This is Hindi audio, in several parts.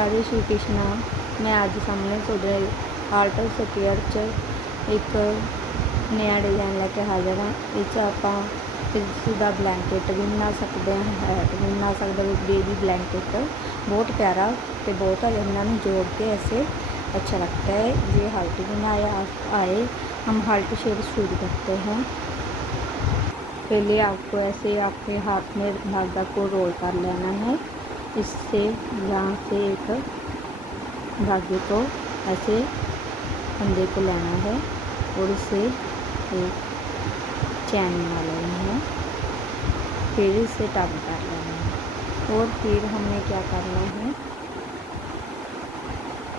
राधे श्री कृष्णा। मैं आज सामने ਤੁਹਾਡੇ आर्ट स्क्वेयर च एक नया डिज़ाइन लैके हाज़र हाँ। इस ਆਪਾਂ किसी का ब्लैंकेट भी बना सकते हैं, हैट भी बना सकते हैं। बेबी ब्लैंकेट बहुत प्यारा तो बहुत इन्होंने जोड़ के ऐसे अच्छा लगता है। ये हार्ट बनाया आए, हम हार्ट शेप शुरू करते हैं। पहले आपको ऐसे आपके हाथ में धागा को रोल कर लेना है। इससे यहाँ से एक धागे को ऐसे फंदे को लेना है और इसे एक चैन बना लेना है। फिर इसे टब कर लेना है और फिर हमने क्या करना है,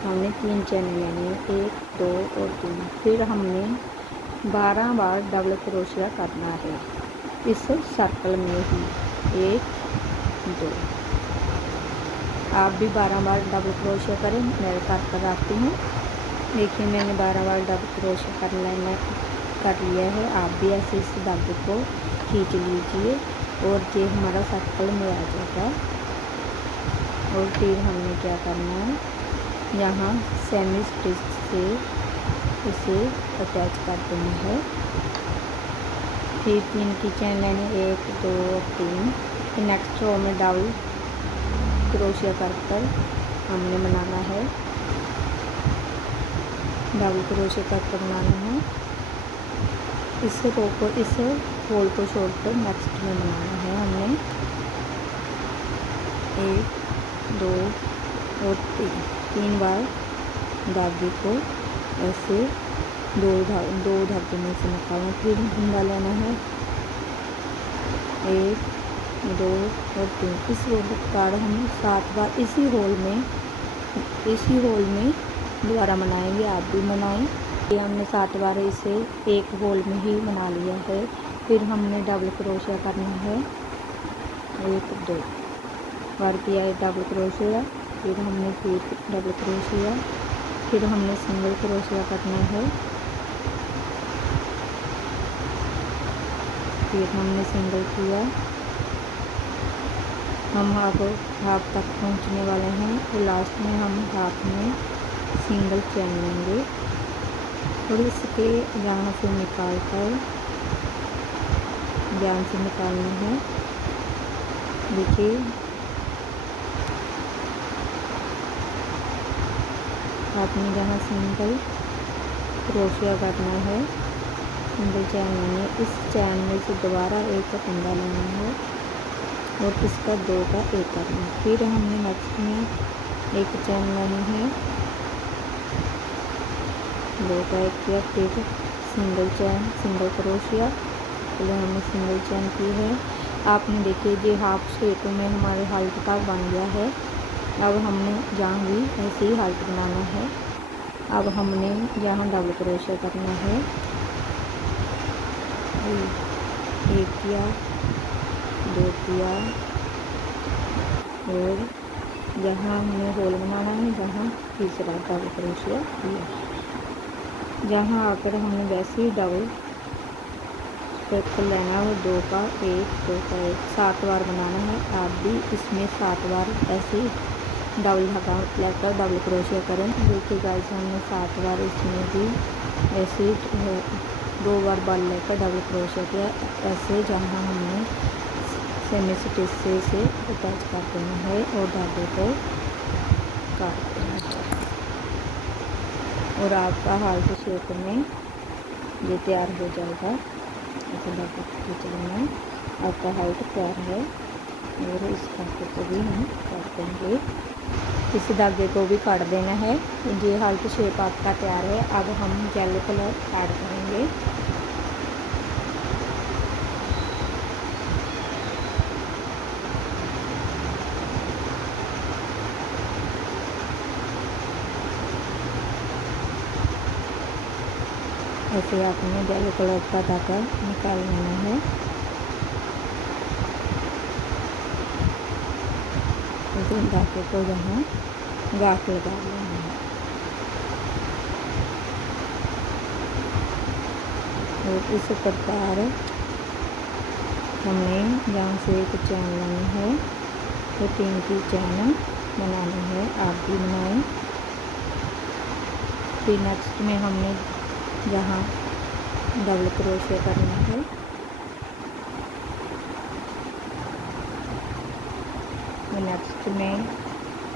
हमने 3 चैन लेने हैं, 1 2 और 3। फिर हमने 12 बार डबल क्रोशिया करना है इस सर्कल में ही। 1 2, आप भी 12 बार डबल क्रोशिया करें। मैं कर आती हूँ। देखिए मैंने 12 बार डबल क्रोशिया कर लिया है। आप भी ऐसे इस धागे को खींच लीजिए और ये हमारा सर्कल में आ जाएगा। और फिर हमने क्या करना है, यहाँ सेमी स्टिच से इसे अटैच कर देना है। फिर 3 की चैन लेने, 1 2 और 3। फिर नेक्स्ट रो में डबल क्रोशिया कर हमने बनाना है, डबल क्रोशिया कर बनाना है। इस रो को, इस होल को छोड़कर नेक्स्ट में बनाना है हमने। 1 2 और 3 बार धागे को ऐसे दो धागे में से निकालना। फिर फंदा लेना है, 1 2 और 3। इस होल प्रकार हम 7 बार इसी होल में दोबारा बनाएंगे। आप भी बनाएं। ये हमने 7 बार इसे एक होल में ही बना लिया है। फिर हमने डबल क्रोशिया करना है, 1 2 बार किया है डबल क्रोशिया। फिर हमने फिर डबल क्रोशिया, फिर हमने सिंगल क्रोशिया करना है। फिर हमने सिंगल किया। हम अब हाफ तक पहुंचने वाले हैं और लास्ट में हम हाफ में सिंगल चैन लेंगे और इसके यहाँ से निकाल कर ध्यान से निकालना है। देखिए आपने जहाँ सिंगल क्रोशिया करना है, सिंगल चैन लेनी है। इस चैन में से दोबारा एक फंदा लेना है और इसका 2 का एक करना है। फिर हमने नेक्स्ट में एक चैन लेनी है, 2 का एक किया। फिर सिंगल चैन, सिंगल क्रोशिया, पहले हमने सिंगल चैन की है। आपने देखिए ये हाफ शेप में हमारे हार्ट का बन गया है। अब हमने यहाँ भी ऐसे ही हार्ट बनाना है। अब हमने यहाँ डबल क्रोशिया करना है, 1 किया, 2 किया और यहाँ हमने होल बनाना है, जहाँ तीसरा डबल क्रोशिया किया। जहाँ आकर हमने वैसे ही डबल सर्कल लेना है, 2 का 1 2 का 1 7 बार बनाना है। आप भी इसमें 7 बार ऐसे डबल धागा लेकर डबल क्रोशिया करें। देखिए गाइस हमने 7 बार इसमें भी ऐसे 2 बार बल लेकर डबल क्रोशिया किया। ऐसे जहाँ हमने सेमी स्टिच से इसे अटैच कर देना है और धागे को काट देना है और आपका हार्ट शेप में ये तैयार हो जाएगा। ऐसे धागा खींच लेना, आपका हार्ट तैयार है। और इस धागे को भी हम काट देंगे, इस धागे को भी काट देना है। ये हार्ट शेप आपका तैयार है। अब हम येलो कलर ऐड करेंगे। ऐसे आपने येलो कलर का धागा निकाल लेना है। इस धागे को यहाँ गांठ लगा लेना है और इस प्रकार हमने यहाँ से एक चैन लेनी है, तो 3 की चैन बनानी है, आप भी बनाएं। फिर नेक्स्ट में हमने जहाँ डबल क्रोशिया करना है, नेक्स्ट में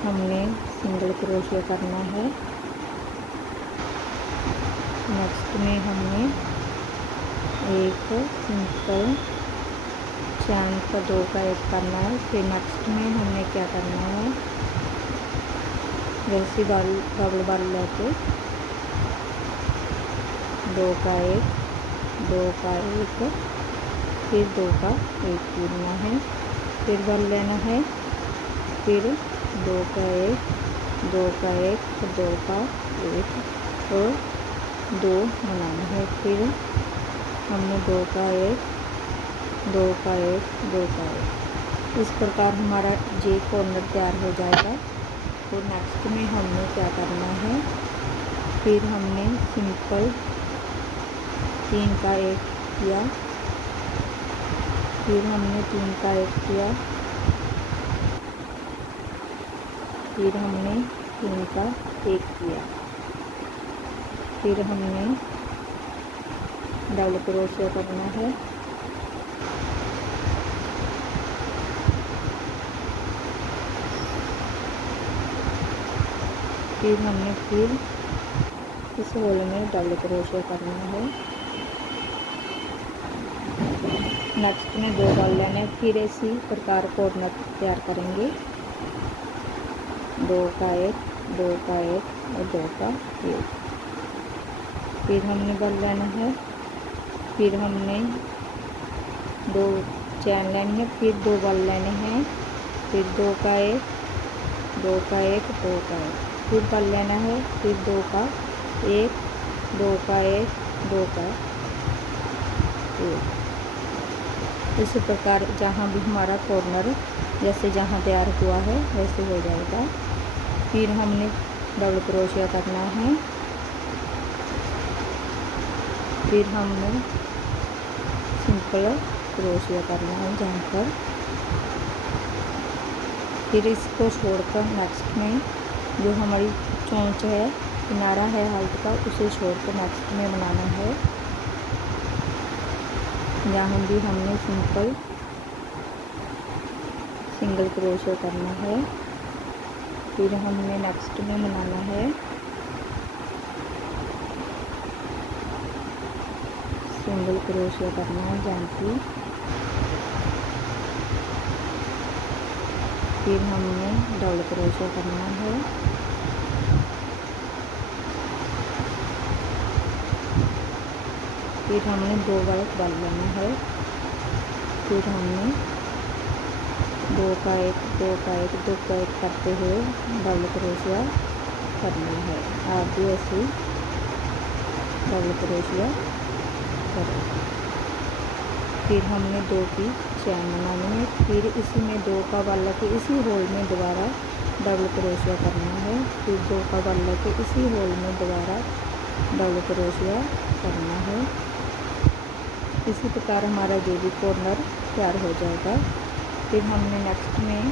हमने सिंगल क्रोशिया करना है। नेक्स्ट में हमने एक सिंपल चैन का 2 का 1 करना है। फिर नेक्स्ट में हमने क्या करना है, वैसी डबल बाल लेके 2 का 1, 2 का 1, फिर 2 का 1 गिनना है, फिर बल लेना है, फिर 2 का 1, 2 का 1, 2 का 1 और 2 बनाना है। फिर हमने 2 का 1, 2 का 1, 2 का 1, इस प्रकार हमारा जे कॉर्नर तैयार हो जाएगा। तो नेक्स्ट में हमने क्या करना है, फिर हमने सिंपल 3 का 1 किया, फिर हमने 3 का 1 किया, फिर हमने 3 का 1 किया, फिर हमने डबल क्रोशिया करना है। फिर हमने इस होल में डबल क्रोशिया करना है। नेक्स्ट में 2 बाल लेने, फिर इसी प्रकार कॉर्नर तैयार करेंगे, 2 का 1, 2 का 1 और 2 का 1। फिर हमने बल लेना है, फिर हमने 2 चैन लेनी है, फिर 2 बल लेने हैं, फिर 2 का 1, 2 का 1, 2 का 1, फिर बल लेना है, फिर 2 का 1, 2 का 1, 2 का 1। इसी प्रकार जहाँ भी हमारा कॉर्नर जैसे जहाँ तैयार हुआ है वैसे हो जाएगा। फिर हमने डबल क्रोशिया करना है, फिर हमने सिंपल क्रोशिया करना है जहाँ पर, फिर इसको छोड़कर नेक्स्ट में जो हमारी चोंच है, किनारा है हाथ का, उसे छोड़कर नेक्स्ट में बनाना है। यहाँ भी हमने सिंगल क्रोशिया करना है, फिर हमने नेक्स्ट में बनाना है सिंगल क्रोशिया करना है जहाँ की, फिर हमने डबल क्रोशिया करना है, फिर हमने 2 बार बल लेना है, फिर हमने 2 का 1, 2 का 1, 2 का 1 करते हुए डबल क्रोशिया करना है। आप भी ऐसे डबल क्रोशिया करें। फिर हमने 2 की चैन बनानी है, फिर इसी में 2 का बल लेके इसी होल में दोबारा डबल क्रोशिया करना है, फिर 2 का बल लेके इसी होल में दोबारा डबल क्रोशिया करना है। इसी प्रकार हमारा जो भी कॉर्नर तैयार हो जाएगा। फिर हमने नेक्स्ट में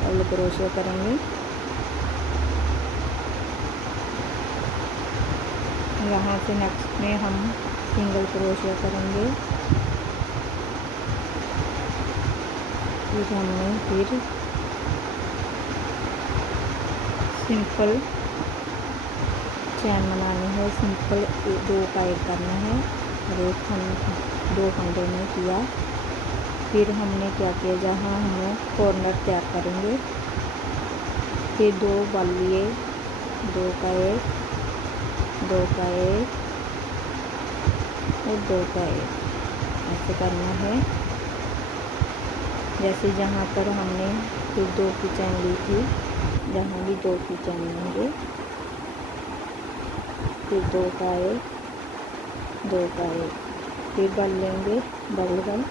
डबल क्रोशिया करेंगे, यहाँ से नेक्स्ट में हम सिंगल क्रोशिया करेंगे, फिर हमने सिंपल चैन बनानी है, सिंपल 2 का 1 करना है और 2 फंदे में किया। फिर हमने क्या किया, जहाँ हम कॉर्नर तैयार करेंगे, फिर 2 बल लिए, 2 का 1, 2 का 1 और 2 का 1, ऐसे करना है। जैसे जहाँ पर हमने फिर 2 की चैन ली थी, जहाँ भी 2 की चैन लेंगे, फिर 2 का 1, 2 का 1, फिर बल लेंगे, डबल बल,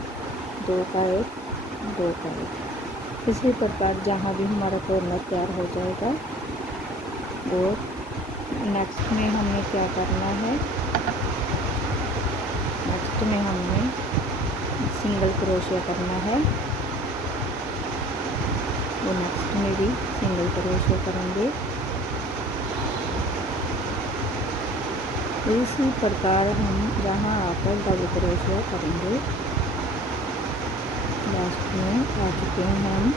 2 का 1, 2 का 1। इसी प्रकार जहाँ भी हमारा कॉर्नर तैयार हो जाएगा। और नेक्स्ट में हमने क्या करना है, नेक्स्ट में हमने सिंगल क्रोशिया करना है, वो नेक्स्ट में भी सिंगल क्रोशिया करेंगे। इसी प्रकार हम यहाँ आकर डबल क्रोशिया करेंगे। लास्ट में आ चुके हैं हम।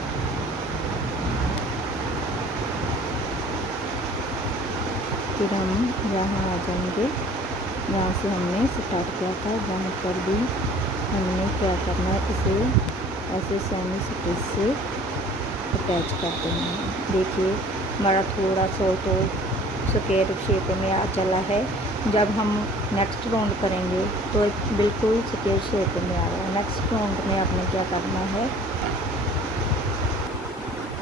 फिर हम यहाँ आ जाएंगे जहाँ से हमने स्टार्ट किया था, जहाँ पर भी हमने क्या करना है, इसे ऐसे सेमी स्टिच से अटैच कर देना है। देखिए हमारा थोड़ा सा तो स्क्वायर शेप में आ चला है। जब हम नेक्स्ट राउंड करेंगे तो बिल्कुल स्क्वायर शेप में आ रहा है। नेक्स्ट राउंड में आपने क्या करना है,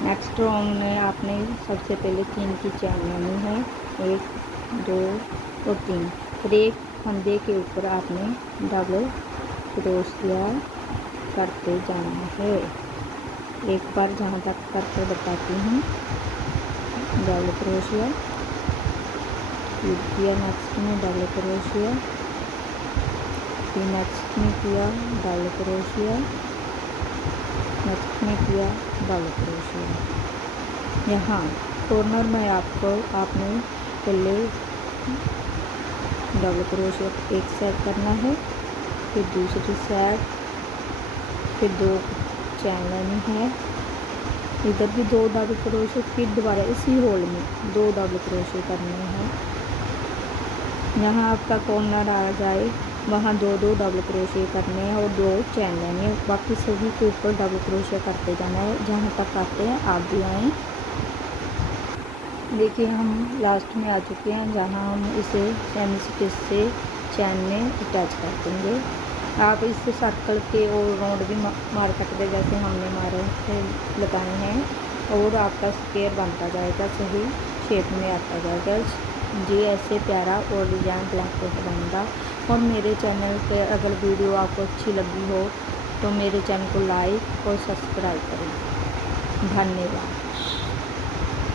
नेक्स्ट राउंड में आपने सबसे पहले 3 की चैन लेनी है, 1 2 और 3। फिर एक फंदे के ऊपर आपने डबल क्रोशिया करते जाना है। एक बार जहाँ तक करके बताती हूँ। डबल क्रोशिया, फिर किया नेक्स्ट में डबल क्रोशिया, फिर नेक्स्ट में किया डबल क्रोशिया, नेक्स्ट में किया डबल क्रोशिया। यहाँ कॉर्नर में आपने पहले डबल क्रोशिया एक साइड करना है, फिर दूसरी साइड, फिर 2 चैन लेनी है, इधर भी 2 डबल क्रोशिया, फिर दोबारा इसी होल में 2 डबल क्रोशिया करने हैं। यहाँ आपका कॉर्नर आ जाए वहाँ 2 डबल क्रोशिया करने हैं और 2 चैन लेनी है। बाकी सभी के ऊपर डबल क्रोशिया करते जाना है। जहाँ तक आते हैं आप भी आएँ। देखिए हम लास्ट में आ चुके हैं, जहाँ हम इसे सेमी स्टिच से चैन में अटैच कर देंगे। आप इस सर्कल के और राउंड भी मार सकते, जैसे हमने मारे लगाए हैं, और आपका स्क्वायर बनता जाएगा, सही शेप में आता जाएगा। जी ऐसे प्यारा और डिजाइन ब्लैंकेट बनेगा। और मेरे चैनल पे अगर वीडियो आपको अच्छी लगी हो तो मेरे चैनल को लाइक और सब्सक्राइब करें। धन्यवाद।